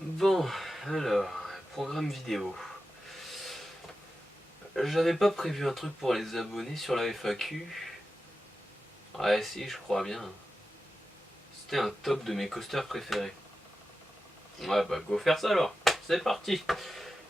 Bon, alors, programme vidéo. J'avais pas prévu un truc pour les abonnés sur la FAQ. Ouais, si, je crois bien. C'était un top de mes coasters préférés. Ouais, bah go faire ça alors. C'est parti.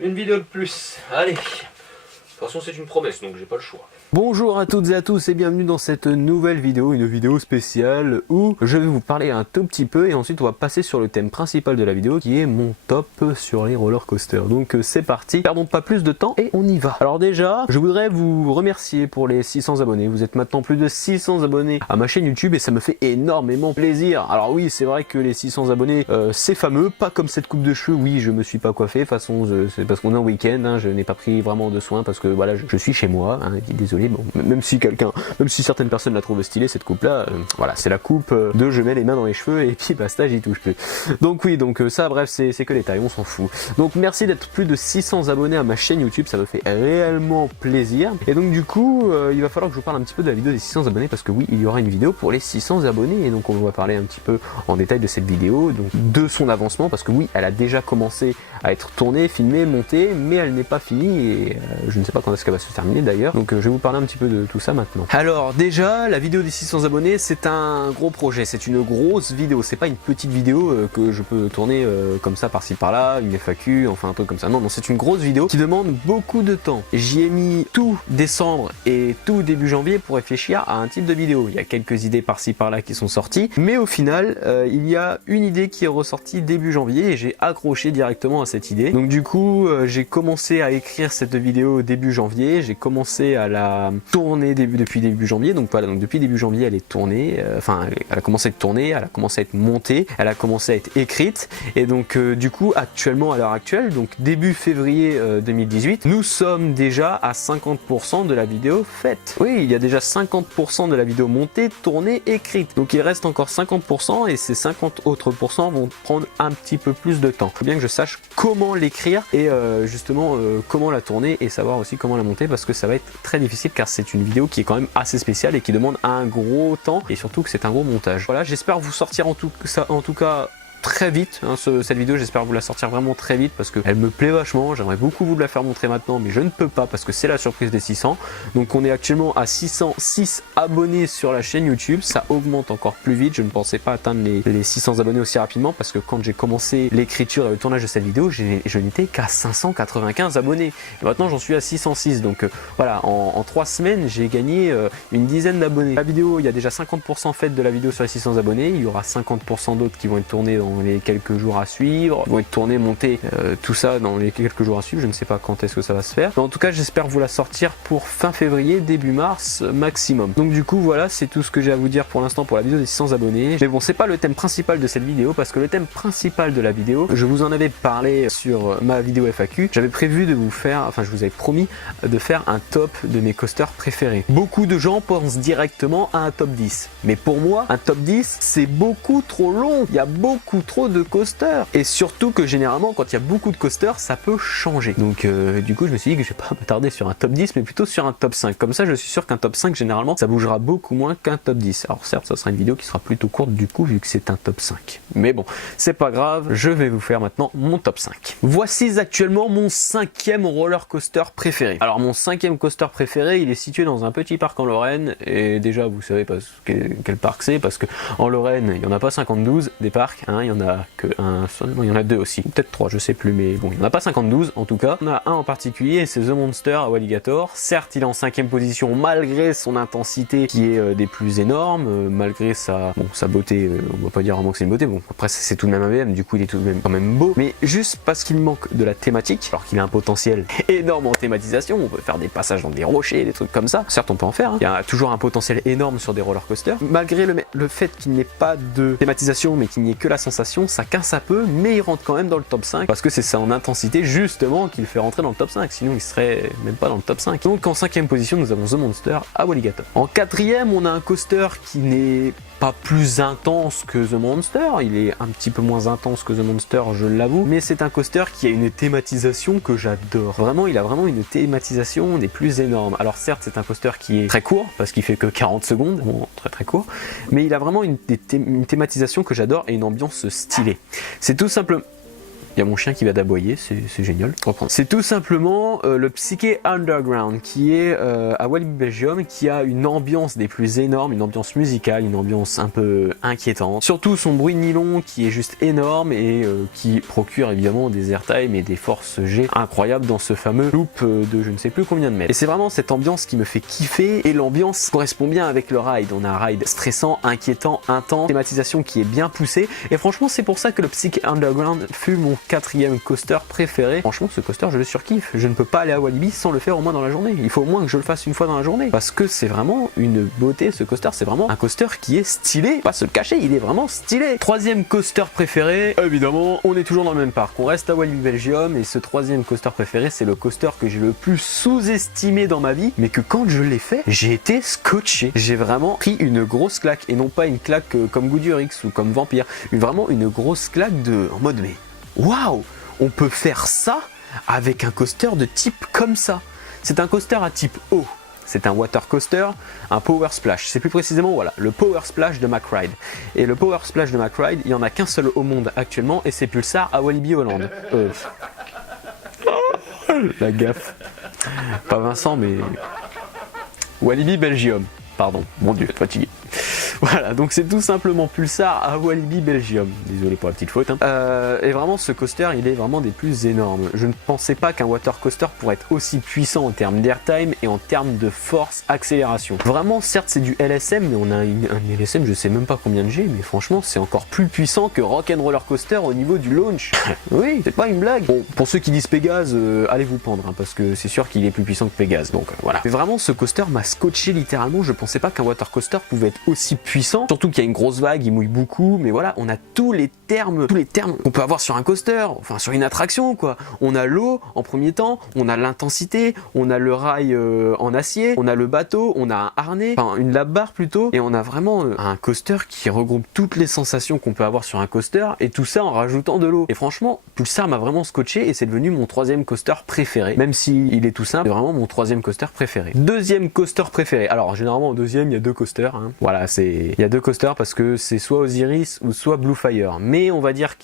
Une vidéo de plus. Allez. De toute façon, c'est une promesse, donc j'ai pas le choix. Bonjour à toutes et à tous et bienvenue dans cette nouvelle vidéo, une vidéo spéciale où je vais vous parler un tout petit peu et ensuite on va passer sur le thème principal de la vidéo qui est mon top sur les roller coasters. Donc c'est parti, perdons pas plus de temps et on y va. Alors déjà, je voudrais vous remercier pour les 600 abonnés. Vous êtes maintenant plus de 600 abonnés à ma chaîne YouTube et ça me fait énormément plaisir. Alors oui, c'est vrai que les 600 abonnés, c'est fameux, pas comme cette coupe de cheveux. Oui, je me suis pas coiffé, de toute façon c'est parce qu'on est en week-end, hein, je n'ai pas pris vraiment de soin parce que voilà, je suis chez moi, hein, désolé. Bon, même si certaines personnes la trouvent stylée cette coupe là, voilà, c'est la coupe de je mets les mains dans les cheveux et puis basta, j'y touche plus. Donc oui, donc ça bref, c'est que les tailles, on s'en fout. Donc merci d'être plus de 600 abonnés à ma chaîne YouTube, ça me fait réellement plaisir. Et donc du coup, il va falloir que je vous parle un petit peu de la vidéo des 600 abonnés parce que oui, il y aura une vidéo pour les 600 abonnés et donc on va parler un petit peu en détail de cette vidéo, donc de son avancement parce que oui, elle a déjà commencé à être tournée, filmée, montée, mais elle n'est pas finie et je ne sais pas quand est-ce qu'elle va se terminer d'ailleurs. Donc je vais vous parler un petit peu de tout ça maintenant. Alors déjà, la vidéo des 600 abonnés, c'est un gros projet, c'est une grosse vidéo, c'est pas une petite vidéo que je peux tourner comme ça par-ci par-là, une FAQ, enfin un truc comme ça. Non, c'est une grosse vidéo qui demande beaucoup de temps. J'y ai mis tout décembre et tout début janvier pour réfléchir à un type de vidéo. Il y a quelques idées par-ci par-là qui sont sorties, mais au final, il y a une idée qui est ressortie début janvier et j'ai accroché directement à cette idée. Donc du coup, j'ai commencé à écrire cette vidéo début janvier, j'ai commencé à la tourner depuis début janvier, donc voilà, donc depuis début janvier elle est tournée, elle a commencé à être tournée, elle a commencé à être montée, elle a commencé à être écrite, et donc du coup actuellement à l'heure actuelle, donc début février 2018, nous sommes déjà à 50% de la vidéo faite. Oui, il y a déjà 50% de la vidéo montée, tournée, écrite, donc il reste encore 50% et ces 50 autres pourcents vont prendre un petit peu plus de temps. Il faut bien que je sache comment l'écrire et justement comment la tourner et savoir aussi comment la monter parce que ça va être très difficile car c'est une vidéo qui est quand même assez spéciale et qui demande un gros temps et surtout que c'est un gros montage. Voilà, j'espère vous sortir en tout cas très vite, hein, cette vidéo, j'espère vous la sortir vraiment très vite parce qu'elle me plaît vachement, j'aimerais beaucoup vous la faire montrer maintenant mais je ne peux pas parce que c'est la surprise des 600. Donc on est actuellement à 606 abonnés sur la chaîne YouTube, ça augmente encore plus vite, je ne pensais pas atteindre les 600 abonnés aussi rapidement parce que quand j'ai commencé l'écriture et le tournage de cette vidéo, je n'étais qu'à 595 abonnés et maintenant j'en suis à 606, donc voilà, en 3 semaines j'ai gagné une dizaine d'abonnés. La vidéo, il y a déjà 50% fait de la vidéo sur les 600 abonnés, il y aura 50% d'autres qui vont être tournés dans les quelques jours à suivre, vont être tournés, montés, tout ça dans les quelques jours à suivre, je ne sais pas quand est-ce que ça va se faire, mais en tout cas j'espère vous la sortir pour fin février, début mars maximum. Donc du coup voilà, c'est tout ce que j'ai à vous dire pour l'instant pour la vidéo des 600 abonnés, mais bon, c'est pas le thème principal de cette vidéo parce que le thème principal de la vidéo, je vous en avais parlé sur ma vidéo FAQ, j'avais prévu de vous faire, enfin je vous avais promis de faire un top de mes coasters préférés. Beaucoup de gens pensent directement à un top 10, mais pour moi un top 10 c'est beaucoup trop long, il y a beaucoup trop de coasters et surtout que généralement quand il y a beaucoup de coasters ça peut changer. Donc du coup je me suis dit que je vais pas m'attarder sur un top 10 mais plutôt sur un top 5. Comme ça je suis sûr qu'un top 5 généralement ça bougera beaucoup moins qu'un top 10. Alors certes ça sera une vidéo qui sera plutôt courte du coup vu que c'est un top 5. Mais bon, c'est pas grave, je vais vous faire maintenant mon top 5. Voici actuellement mon 5e roller coaster préféré. Alors mon 5e coaster préféré il est situé dans un petit parc en Lorraine et déjà vous savez pas quel parc c'est parce que en Lorraine il n'y en a pas 52 des parcs, hein, il y en a que un seul, non, il y en a 2 aussi, peut-être 3, je sais plus, mais bon, il n'y en a pas 52 en tout cas. On a un en particulier, c'est The Monster à Walligator. Certes, il est en 5e position malgré son intensité qui est des plus énormes, malgré sa beauté, on va pas dire vraiment que c'est une beauté, bon, après c'est tout de même un VM, du coup il est tout de même quand même beau, mais juste parce qu'il manque de la thématique, alors qu'il a un potentiel énorme en thématisation, on peut faire des passages dans des rochers, des trucs comme ça, certes on peut en faire, hein. Il y a toujours un potentiel énorme sur des roller coasters, malgré le fait qu'il n'y ait pas de thématisation, mais qu'il n'y ait que la sensation, ça casse un peu, mais il rentre quand même dans le top 5 parce que c'est son intensité justement qui le fait rentrer dans le top 5, sinon il serait même pas dans le top 5. Donc en 5e position nous avons The Monster à Walligator. En 4e on a un coaster qui n'est pas plus intense que The Monster, il est un petit peu moins intense que The Monster, je l'avoue, mais c'est un coaster qui a une thématisation que j'adore. Vraiment, il a vraiment une thématisation des plus énormes. Alors certes, c'est un coaster qui est très court, parce qu'il fait que 40 secondes, bon, très court, mais il a vraiment une thématisation que j'adore et une ambiance stylée. C'est tout simplement... Il y a mon chien qui va d'aboyer, c'est génial. C'est tout simplement le Psyché Underground qui est à Walibi Belgium, qui a une ambiance des plus énormes, une ambiance musicale, une ambiance un peu inquiétante. Surtout son bruit de nylon qui est juste énorme et qui procure évidemment des airtime et des forces G incroyables dans ce fameux loop de je ne sais plus combien de mètres. Et c'est vraiment cette ambiance qui me fait kiffer et l'ambiance correspond bien avec le ride. On a un ride stressant, inquiétant, intense, thématisation qui est bien poussée et franchement c'est pour ça que le Psyché Underground fut mon 4e coaster préféré. Franchement ce coaster je le surkiffe. Je ne peux pas aller à Walibi sans le faire au moins dans la journée. Il faut au moins que je le fasse une fois dans la journée parce que c'est vraiment une beauté ce coaster. C'est vraiment un coaster qui est stylé. Pas se le cacher, il est vraiment stylé. 3e coaster préféré, évidemment on est toujours dans le même parc. On reste à Walibi Belgium et ce 3e coaster préféré c'est le coaster que j'ai le plus sous-estimé dans ma vie mais que quand je l'ai fait j'ai été scotché. J'ai vraiment pris une grosse claque et non pas une claque comme Goodyear X ou comme Vampire. Vraiment une grosse claque en mode mais waouh, on peut faire ça avec un coaster de type comme ça. C'est un coaster à type O. C'est un water coaster, un power splash. C'est plus précisément voilà, le power splash de McRide. Et le power splash de McRide, il n'y en a qu'un seul au monde actuellement et c'est Pulsar à Walibi Holland. La gaffe. Pas Vincent mais Walibi Belgium. Pardon, mon dieu, fatigué. Voilà, donc c'est tout simplement Pulsar à Walibi Belgium. Désolé pour la petite faute. Et vraiment, ce coaster, il est vraiment des plus énormes. Je ne pensais pas qu'un water coaster pourrait être aussi puissant en termes d'airtime et en termes de force, accélération. Vraiment, certes, c'est du LSM, mais on a un LSM, je sais même pas combien de G, mais franchement, c'est encore plus puissant que Rock'n'Roller Coaster au niveau du launch. Oui, c'est pas une blague. Bon, pour ceux qui disent Pégase, allez vous pendre, hein, parce que c'est sûr qu'il est plus puissant que Pégase. Donc voilà. Mais vraiment, ce coaster m'a scotché littéralement. Je pensais pas qu'un water coaster pouvait être aussi puissant, surtout qu'il y a une grosse vague, il mouille beaucoup, mais voilà, on a tous les termes qu'on peut avoir sur un coaster, enfin sur une attraction quoi. On a l'eau en premier temps, on a l'intensité, on a le rail en acier, on a le bateau, on a un harnais, enfin une lap bar plutôt, et on a vraiment un coaster qui regroupe toutes les sensations qu'on peut avoir sur un coaster, et tout ça en rajoutant de l'eau. Et franchement, Pulsar m'a vraiment scotché, et c'est devenu mon 3e coaster préféré, même si il est tout simple, c'est vraiment mon 3e coaster préféré. 2e coaster préféré, alors généralement au 2e il y a 2 coasters, hein. Voilà, il y a 2 coasters parce que c'est soit Osiris ou soit Bluefire. Mais on va dire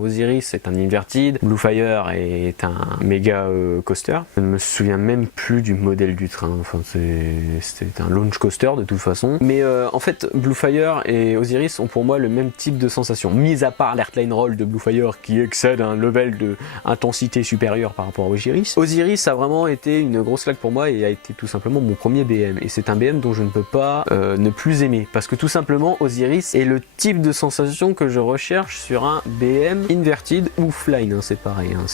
Osiris est un inverted, Bluefire est un méga coaster. Je ne me souviens même plus du modèle du train. Enfin, c'était un launch coaster de toute façon. Mais en fait, Bluefire et Osiris ont pour moi le même type de sensation. Mis à part l'airline roll de Bluefire qui excède un level de intensité supérieur par rapport à Osiris. Osiris a vraiment été une grosse claque pour moi et a été tout simplement mon premier BM. Et c'est un BM dont je ne peux pas ne plus aimer. Parce que tout simplement, Osiris est le type de sensation que je recherche sur un BM inverted ou flying, hein, c'est pareil, hein,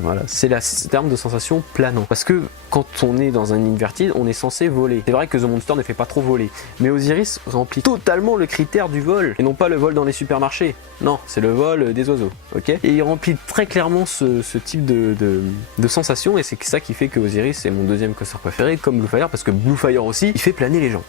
voilà, c'est la terme de sensation planant. Parce que quand on est dans un inverted, on est censé voler. C'est vrai que The Monster ne fait pas trop voler, mais Osiris remplit totalement le critère du vol, et non pas le vol dans les supermarchés. Non, c'est le vol des oiseaux, ok. Et il remplit très clairement ce type de sensation, et c'est ça qui fait que Osiris est mon 2e coaster préféré, comme Bluefire, parce que Bluefire aussi, il fait planer les gens.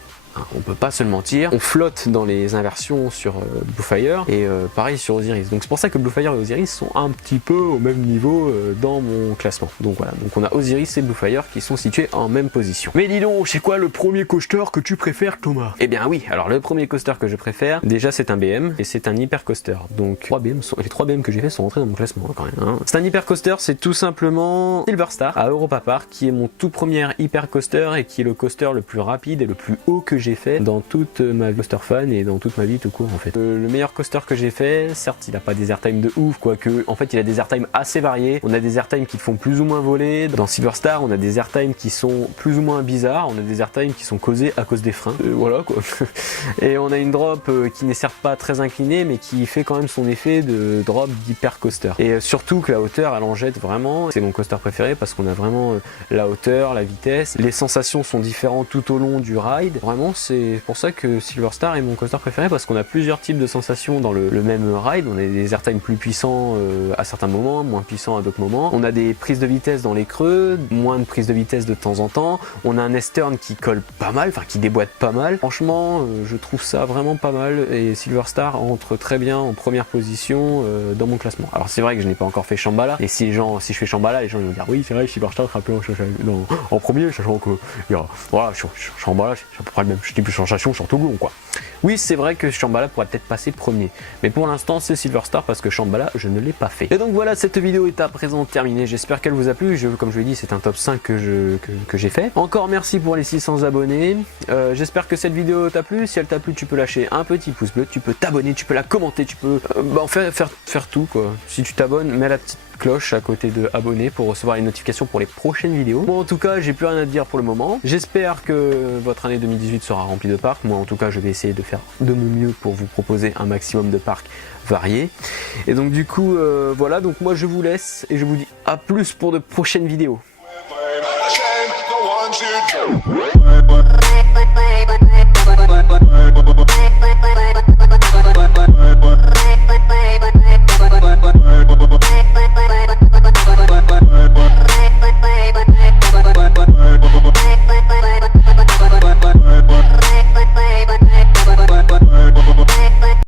On peut pas se le mentir, on flotte dans les inversions sur Bluefire et pareil sur Osiris. Donc c'est pour ça que Bluefire et Osiris sont un petit peu au même niveau dans mon classement. Donc voilà, donc on a Osiris et Bluefire qui sont situés en même position. Mais dis donc, c'est quoi le premier coaster que tu préfères, Thomas? Eh bien oui, alors le premier coaster que je préfère, déjà c'est un BM et c'est un hyper coaster. Donc les 3 BM que j'ai fait sont rentrés dans mon classement quand même. Hein. C'est un hyper coaster, c'est tout simplement Silver Star à Europa Park qui est mon tout premier hyper coaster et qui est le coaster le plus rapide et le plus haut que j'ai fait dans toute ma vie coaster fan et dans toute ma vie tout court en fait. Le meilleur coaster que j'ai fait, certes il a pas des airtime de ouf quoique en fait il a des airtime assez variés. On a des airtime qui te font plus ou moins voler. Dans Silver Star on a des airtime qui sont plus ou moins bizarres. On a des airtime qui sont causés à cause des freins. Voilà quoi. Et on a une drop qui n'est certes pas très inclinée mais qui fait quand même son effet de drop d'hyper coaster. Et surtout que la hauteur elle en jette vraiment. C'est mon coaster préféré parce qu'on a vraiment la hauteur, la vitesse. Les sensations sont différentes tout au long du ride. Vraiment c'est pour ça que Silver Star est mon coaster préféré parce qu'on a plusieurs types de sensations dans le même ride. On a des airtime plus puissants à certains moments, moins puissants à d'autres moments. On a des prises de vitesse dans les creux, moins de prises de vitesse de temps en temps. On a un S-turn qui colle pas mal, enfin qui déboîte pas mal. Franchement, je trouve ça vraiment pas mal et Silver Star entre très bien en première position dans mon classement. Alors c'est vrai que je n'ai pas encore fait Shambhala et si je fais Shambhala, les gens vont dire oui c'est vrai Silver Star sera un peu en premier, sachant que voilà, Shambhala c'est à peu près le même je dis plus sensation, surtout blond quoi. Oui, c'est vrai que Shambhala pourrait peut-être passer premier, mais pour l'instant c'est Silver Star parce que Shambhala je ne l'ai pas fait. Et donc voilà, cette vidéo est à présent terminée, j'espère qu'elle vous a plu. Comme je l'ai dit, c'est un top 5 que j'ai fait. Encore merci pour les 600 abonnés, j'espère que cette vidéo t'a plu. Si elle t'a plu, tu peux lâcher un petit pouce bleu, tu peux t'abonner, tu peux la commenter, tu peux faire tout quoi. Si tu t'abonnes, mets la petite cloche à côté de abonner pour recevoir les notifications pour les prochaines vidéos. Moi en tout cas j'ai plus rien à te dire pour le moment. J'espère que votre année 2018 sera remplie de parcs. Moi en tout cas je vais essayer de faire de mon mieux pour vous proposer un maximum de parcs variés. Et donc du coup voilà, donc moi je vous laisse et je vous dis à plus pour de prochaines vidéos.